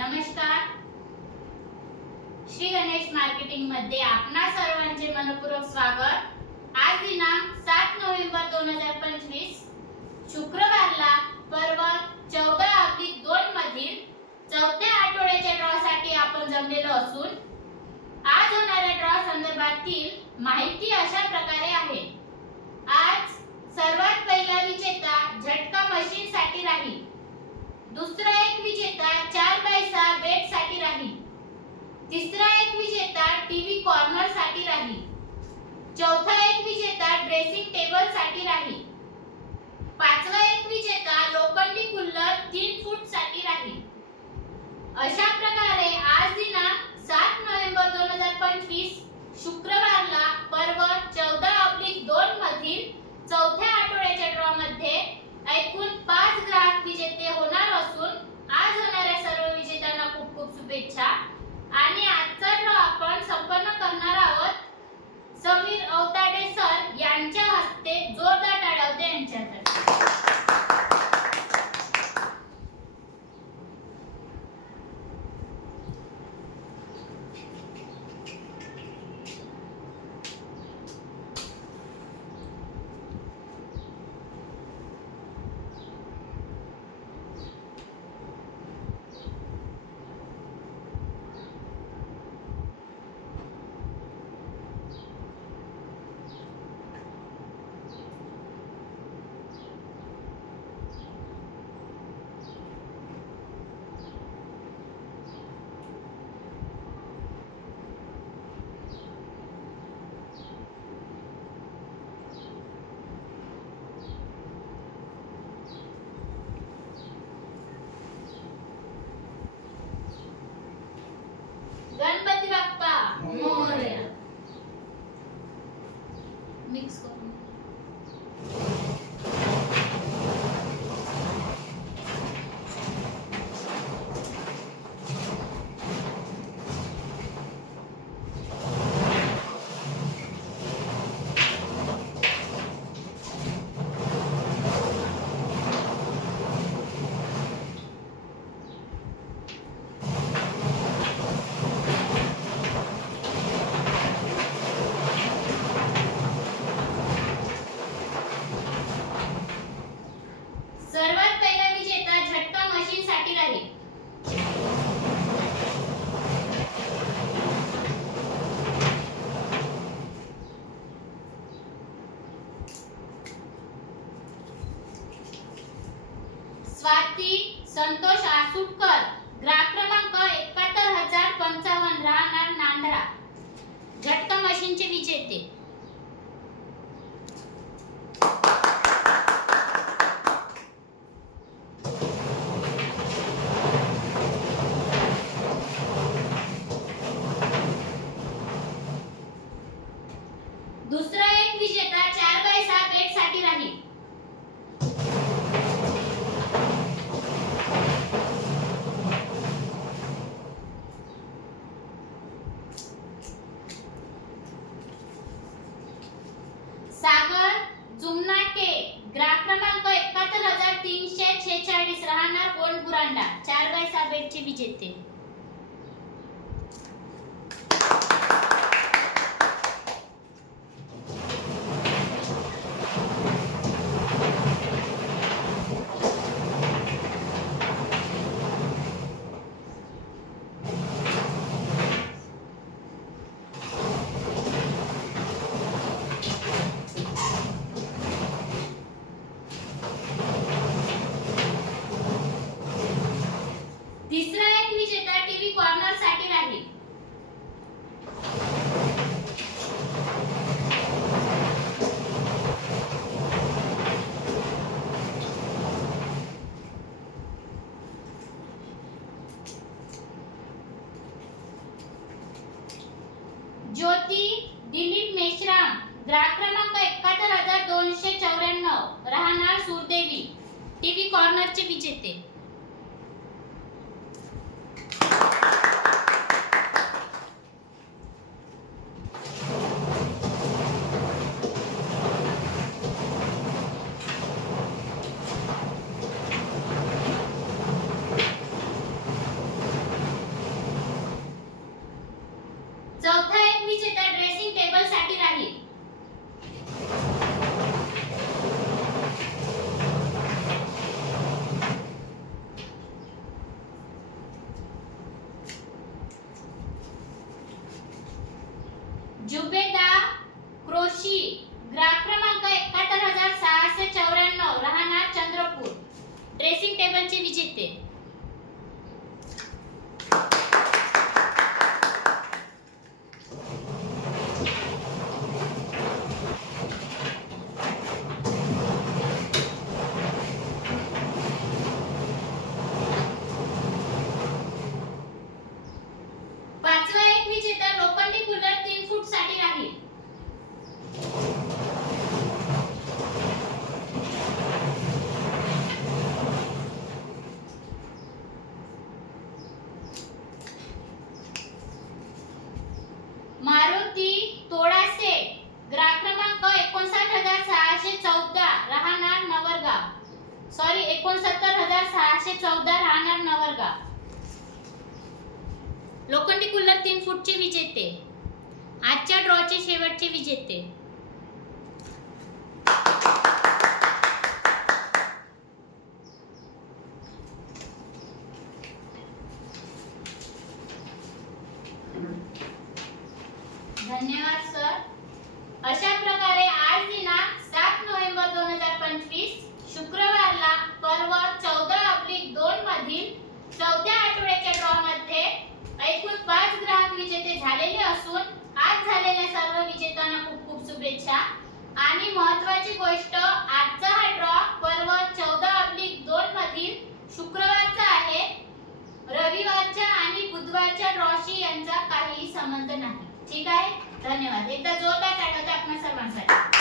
नमस्कार. श्री गणेश मार्केटिंगमध्ये आपणा सर्वांचे मनपूर्वक स्वागत. आज दिनांक सात नोव्हेंबर दोन हजार पंचवीस. शुक्रवारला पर्व चौदा अब्लिक दोन मधील चौथ्या आठवड्याच्या ड्रॉसाठी आपण जमलेलो असून आज होणाऱ्या ड्रॉ संदर्भातील माहिती अशा प्रकारे आहे आज सर्वात पहिला विजेता झटका मशीन साठी राहील दुसरा एक विजेता चार बाय सहा बेटसाठी राहील तिसरा एक विजेता टीव्ही कॉर्नरसाठी राहील चौथा एक विजेता ड्रेसिंग टेबलसाठी राहील. पाचवा एक विजेता लोखंडी कुल्लर तीन फूटसाठी राहील. अशा प्रकारे आज दिनांक सात नोव्हेंबर दोन हजार पंचवीस शुक्र संतोष आसुटकर. ग्राहक क्रमांक एकाहत्तर हजार पंचावन्न राहणार नांदरा. झटका मशीनचे विजेते. दुसरा एक विजेता चार बाय सहा बेटसाठी राहील सागर जुमनाके ग्राहक क्रमांक एकाहत्तर हजार तीनशे छेचाळीस राहणार कोण? बुरांडा चार बाय सहा बेटचे विजेते. तिसरा एक विजेता टीव्ही कॉर्नरसाठी राहील. ज्योती दिलीप मेश्राम ग्राहक क्रमांक एकाहत्तर हजार दोनशे चौऱ्याण्णव राहणार सुरदेवी टीव्ही कॉर्नरचे विजेते. चौदा राहणार नवरगाव लोखंडी कुल्लर तीन फूटचे विजेते. आजच्या ड्रॉचे शेवटचे विजेते धन्यवाद सर अशा प्रकारे आज दिनांक सात नोव्हेंबर दोन हजार पंचवीस शुक्रवारला पर्व चौदा अब्लिक दोन मधील चौथ्या आठवड्याच्या ड्रॉ मध्ये एकूण पाच ग्राहक विजेते झालेले असून आज झालेल्या सर्व विजेत्यांना खूप खूप शुभेच्छा. आणि महत्वाची गोष्ट आजचा हा ड्रॉ पर्व चौदा अब्लिक दोन मधील शुक्रवारचा आहे. रविवारच्या आणि बुधवारच्या ड्रॉशी यांचा काहीही संबंध नाही. ठीक आहे? धन्यवाद. एकदा जोरदार टाळ्या आपण सर्वांसाठी.